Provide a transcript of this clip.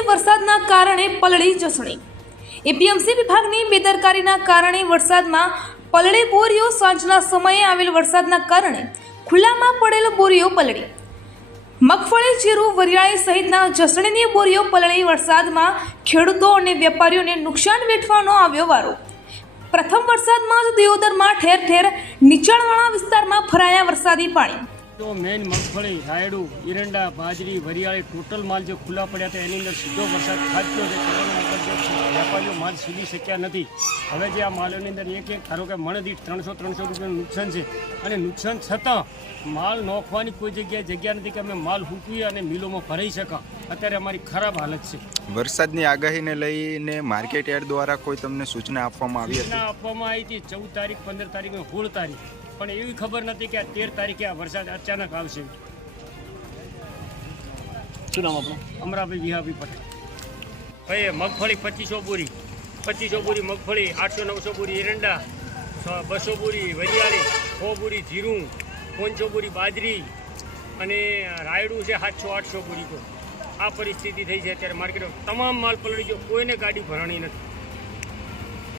કમોસમી વરસાદના કારણે પલળી જસણી। એપીએમસી વિભાગની બેદરકારીના કારણે વરસાદમાં પલળી બોરીઓ। સાંજના સમયે આવેલ વરસાદના કારણે ખુલ્લામાં પડેલ બોરીઓ પલળી। મગફળી, જીરું, વરિયાળી સહિતના જસણીની બોરીઓ પલળી। વરસાદમાં ખેડૂતો અને વેપારીઓને નુકસાન વેઠવાનો આવ્યો વારો। પ્રથમ વરસાદમાં જ દિયોદરમાં ઠેર ઠેર નીચાણવાળા વિસ્તારમાં ભરાયા વરસાદી પાણી। तो मेन मगफળી, रायडू, एरंडा, बाजरी, वरियाળી टोटल माल जो खुला पड़ा था एनी अंदर सीधो वरसाद खाबक्यो छे। वेपारीओ माल सीधी शक्या नहीं। हवे जे आ मालोनी अंदर एक एक धारो के मण दीठ 300 રૂપિયાનું नुकसान है અને नुकसान छतां माल नोखवानी कोई जग्या नहीं कि अमे माल हूकवी અને मिलों भराई शका। अत्यारे अमारी खराब हालत है। वरसादनी आगाहीने लईने मार्केट यार्ड द्वारा कोई तमने सूचना आपवामां आवी हती? सूचना आपवामां आई थी 14 तारीख, 15 तारीख में 16 तारीख, પણ એવી ખબર નથી કે આ 13 તારીખે આ વરસાદ અચાનક આવશે। શું નામ આપણું? અમરાભાઈ વિહાભાઈ પટેલ। ભાઈ મગફળી 2500 બોરી મગફળી, 800-900 બોરી એરંડા, 200 બોરી વરિયાળી, 100 બોરી જીરું, 500 બોરી બાજરી અને રાયડું છે 700-800 બોરી। તો આ પરિસ્થિતિ થઈ છે અત્યારે માર્કેટમાં। તમામ માલ પલળી ગયો, કોઈને ગાડી ભરાણી નથી।